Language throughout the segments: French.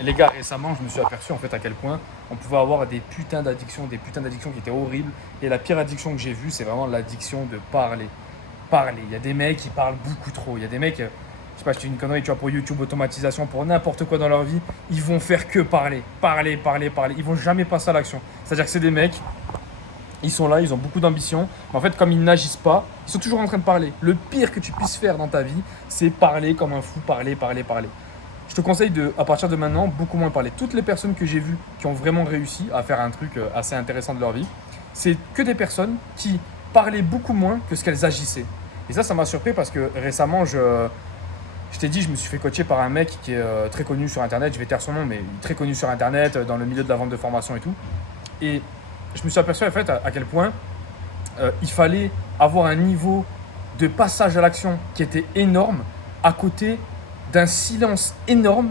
Et les gars, récemment, je me suis aperçu en fait à quel point on pouvait avoir des putains d'addictions qui étaient horribles. Et la pire addiction que j'ai vue, c'est vraiment l'addiction de parler. Parler. Il y a des mecs qui parlent beaucoup trop. Il y a des mecs, je sais pas, je te dis une connerie, tu vois, pour YouTube, automatisation, pour n'importe quoi dans leur vie, ils vont faire que parler. Parler, parler, parler. Ils vont jamais passer à l'action. C'est-à-dire que c'est des mecs, ils sont là, ils ont beaucoup d'ambition, mais en fait, comme ils n'agissent pas, ils sont toujours en train de parler. Le pire que tu puisses faire dans ta vie, c'est parler comme un fou, parler, parler, parler. Je te conseille de, à partir de maintenant, beaucoup moins parler. Toutes les personnes que j'ai vues qui ont vraiment réussi à faire un truc assez intéressant de leur vie, c'est que des personnes qui parlaient beaucoup moins que ce qu'elles agissaient. Et ça m'a surpris parce que récemment, je t'ai dit, je me suis fait coacher par un mec qui est très connu sur Internet, je vais taire son nom, mais très connu sur Internet, dans le milieu de la vente de formation et tout. Et je me suis aperçu en fait à quel point il fallait avoir un niveau de passage à l'action qui était énorme à côté d'un silence énorme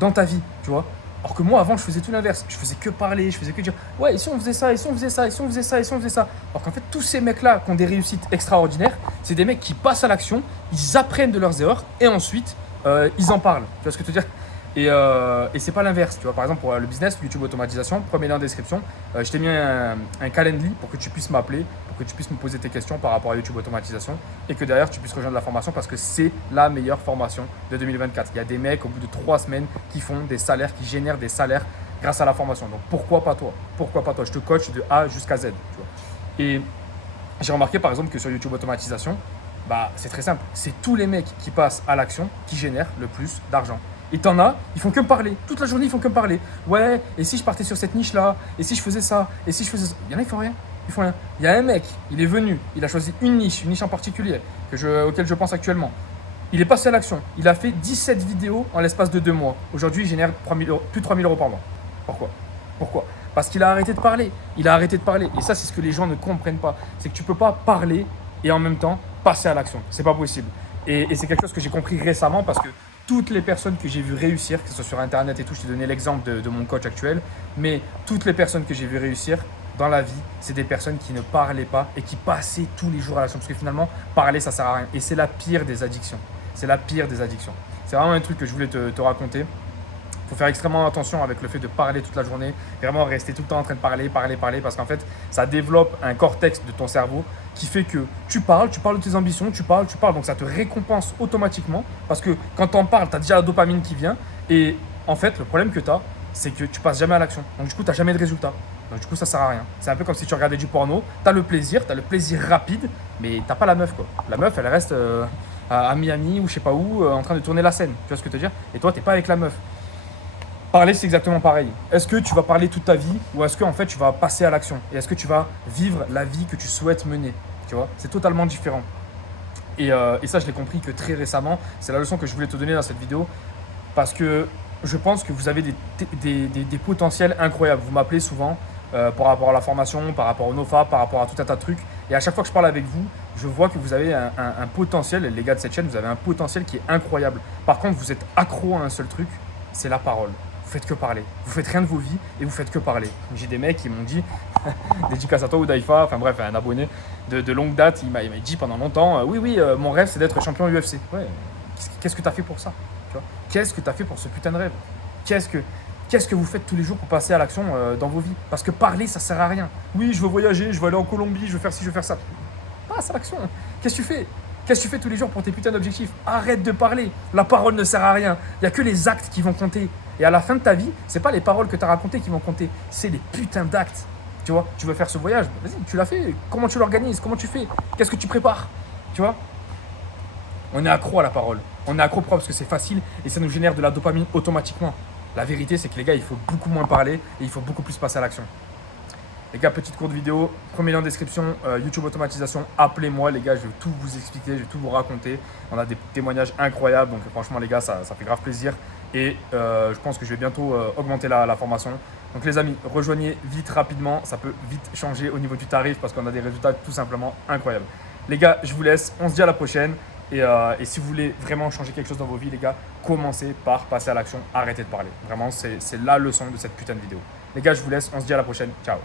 dans ta vie, tu vois. Alors que moi, avant, je faisais tout l'inverse. Je faisais que parler, je faisais que dire ouais, et si on faisait ça, et si on faisait ça, et si on faisait ça, et si on faisait ça. Alors qu'en fait, tous ces mecs-là qui ont des réussites extraordinaires, c'est des mecs qui passent à l'action, ils apprennent de leurs erreurs et ensuite ils en parlent. Tu vois ce que je veux dire? Et c'est pas l'inverse. Tu vois, par exemple, pour le business, YouTube automatisation, premier lien en description, je t'ai mis un Calendly pour que tu puisses m'appeler, pour que tu puisses me poser tes questions par rapport à YouTube automatisation et que derrière tu puisses rejoindre la formation parce que c'est la meilleure formation de 2024. Il y a des mecs au bout de 3 semaines qui font des salaires, qui génèrent des salaires grâce à la formation. Donc pourquoi pas toi? Pourquoi pas toi? Je te coach de A jusqu'à Z. Tu vois. Et j'ai remarqué par exemple que sur YouTube automatisation, bah, c'est très simple. C'est tous les mecs qui passent à l'action qui génèrent le plus d'argent. Et t'en as, ils font que me parler. Toute la journée, ils font que me parler. Ouais, et si je partais sur cette niche-là? Et si je faisais ça? Et si je faisais ça? Il y en a, ils font rien. Ils font rien. Il y a un mec, il est venu, il a choisi une niche en particulier auquel je pense actuellement. Il est passé à l'action. Il a fait 17 vidéos en l'espace de 2 mois. Aujourd'hui, il génère 3 000 plus de 3 000 euros par mois. Pourquoi? Pourquoi? Parce qu'il a arrêté de parler. Il a arrêté de parler. Et ça, c'est ce que les gens ne comprennent pas. C'est que tu ne peux pas parler et en même temps passer à l'action. C'est pas possible. Et c'est quelque chose que j'ai compris récemment parce que toutes les personnes que j'ai vues réussir, que ce soit sur Internet et tout, je t'ai donné l'exemple de mon coach actuel, mais toutes les personnes que j'ai vues réussir dans la vie, c'est des personnes qui ne parlaient pas et qui passaient tous les jours à l'action. Parce que finalement, parler, ça sert à rien. Et c'est la pire des addictions. C'est la pire des addictions. C'est vraiment un truc que je voulais te raconter. Il faut faire extrêmement attention avec le fait de parler toute la journée, vraiment rester tout le temps en train de parler, parler, parler, parce qu'en fait, ça développe un cortex de ton cerveau qui fait que tu parles de tes ambitions, tu parles, donc ça te récompense automatiquement, parce que quand tu en parles, tu as déjà la dopamine qui vient, et en fait, le problème que tu as, c'est que tu passes jamais à l'action, donc du coup, tu n'as jamais de résultat. Donc du coup, ça sert à rien. C'est un peu comme si tu regardais du porno, tu as le plaisir rapide, mais t'as pas la meuf, quoi. La meuf, elle reste à Miami ou je sais pas où, en train de tourner la scène, tu vois ce que je veux dire? Et toi, t'es pas avec la meuf. Parler, c'est exactement pareil. Est-ce que tu vas parler toute ta vie ou est-ce que en fait tu vas passer à l'action? Et est-ce que tu vas vivre la vie que tu souhaites mener? Tu vois, c'est totalement différent. Et ça, je l'ai compris que très récemment. C'est la leçon que je voulais te donner dans cette vidéo parce que je pense que vous avez des potentiels incroyables. Vous m'appelez souvent par rapport à la formation, par rapport au NoFap, par rapport à tout un tas de trucs. Et à chaque fois que je parle avec vous, je vois que vous avez un potentiel, les gars de cette chaîne, vous avez un potentiel qui est incroyable. Par contre, vous êtes accro à un seul truc, c'est la parole. Vous faites que parler. Vous faites rien de vos vies et vous faites que parler. J'ai des mecs qui m'ont dit, dédicace à toi ou Daifa, enfin bref, un abonné de longue date, il m'a dit pendant longtemps, oui, mon rêve c'est d'être champion UFC. Ouais, qu'est-ce que tu as fait pour ça? Tu vois? Qu'est-ce que tu as fait pour ce putain de rêve? Qu'est-ce que, qu'est-ce que vous faites tous les jours pour passer à l'action dans vos vies? Parce que parler, ça sert à rien. Oui, je veux voyager, je veux aller en Colombie, je veux faire ci, je veux faire ça. Passe à l'action. Qu'est-ce que tu fais? Qu'est-ce que tu fais tous les jours pour tes putains d'objectifs? Arrête de parler. La parole ne sert à rien. Il n'y a que les actes qui vont compter. Et à la fin de ta vie, c'est pas les paroles que tu as racontées qui vont compter, c'est les putains d'actes. Tu vois, tu veux faire ce voyage, vas-y, tu l'as fait. Comment tu l'organises? Comment tu fais? Qu'est-ce que tu prépares? Tu vois, on est accro à la parole. On est accro parce que c'est facile et ça nous génère de la dopamine automatiquement. La vérité, c'est que les gars, il faut beaucoup moins parler et il faut beaucoup plus passer à l'action. Les gars, petite courte vidéo, premier lien en description, YouTube automatisation, appelez-moi les gars, je vais tout vous expliquer, je vais tout vous raconter. On a des témoignages incroyables, donc franchement les gars, ça fait grave plaisir. Et je pense que je vais bientôt augmenter la formation. Donc les amis, rejoignez vite, rapidement, ça peut vite changer au niveau du tarif parce qu'on a des résultats tout simplement incroyables. Les gars, je vous laisse, on se dit à la prochaine. Et si vous voulez vraiment changer quelque chose dans vos vies, les gars, commencez par passer à l'action, arrêtez de parler. Vraiment, c'est la leçon de cette putain de vidéo. Les gars, je vous laisse, on se dit à la prochaine, ciao.